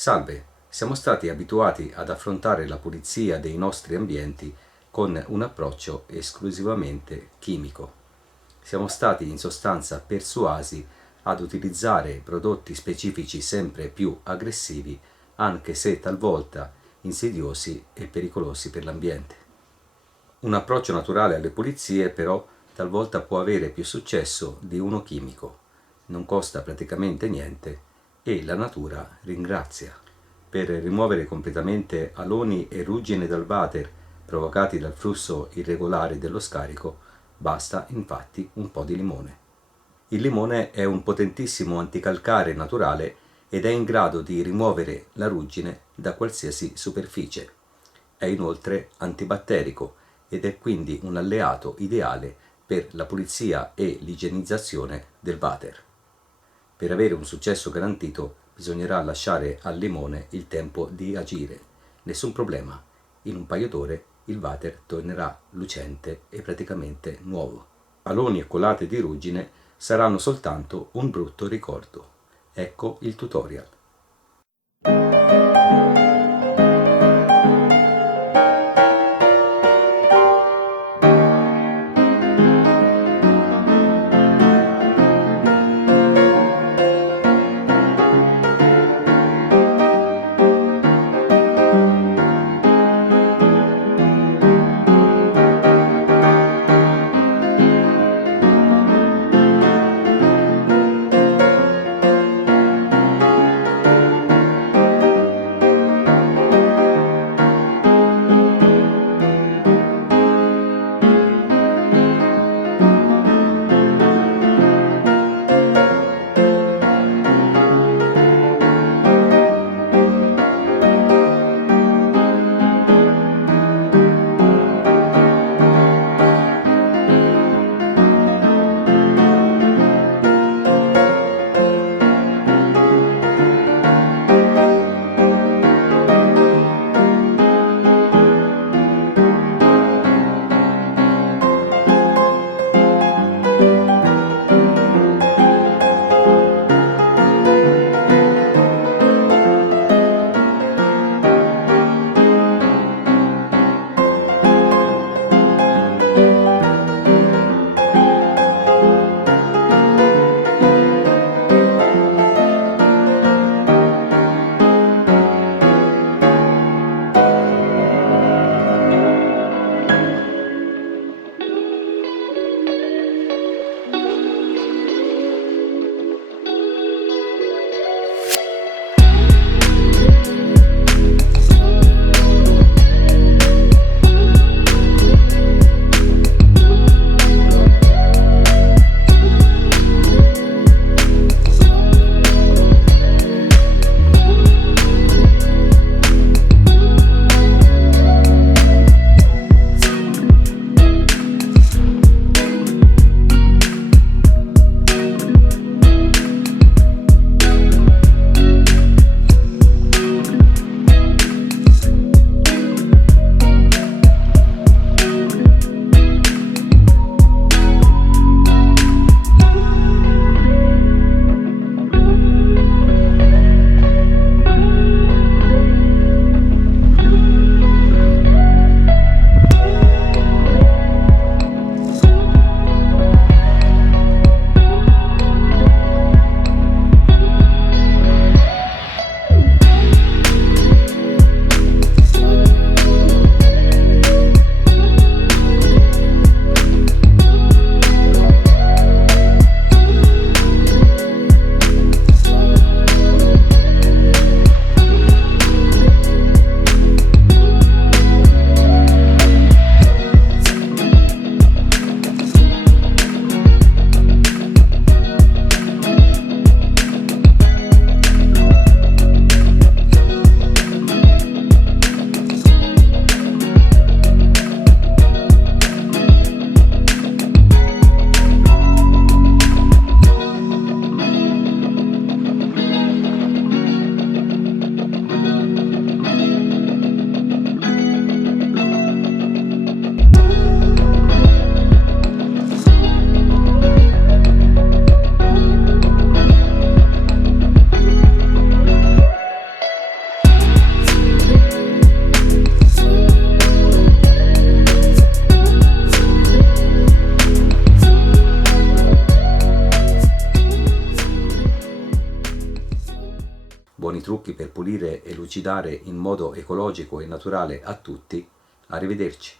Salve, siamo stati abituati ad affrontare la pulizia dei nostri ambienti con un approccio esclusivamente chimico. Siamo stati in sostanza persuasi ad utilizzare prodotti specifici sempre più aggressivi, anche se talvolta insidiosi e pericolosi per l'ambiente. Un approccio naturale alle pulizie, però, talvolta può avere più successo di uno chimico. Non costa praticamente niente e la natura ringrazia. Per rimuovere completamente aloni e ruggine dal water provocati dal flusso irregolare dello scarico, basta infatti un po' di limone. Il limone è un potentissimo anticalcare naturale ed è in grado di rimuovere la ruggine da qualsiasi superficie. È inoltre antibatterico ed è quindi un alleato ideale per la pulizia e l'igienizzazione del water. Per avere un successo garantito bisognerà lasciare al limone il tempo di agire. Nessun problema, in un paio d'ore il water tornerà lucente e praticamente nuovo. Aloni e colate di ruggine saranno soltanto un brutto ricordo. Ecco il tutorial. buoni trucchi per pulire e lucidare in modo ecologico e naturale a tutti. Arrivederci.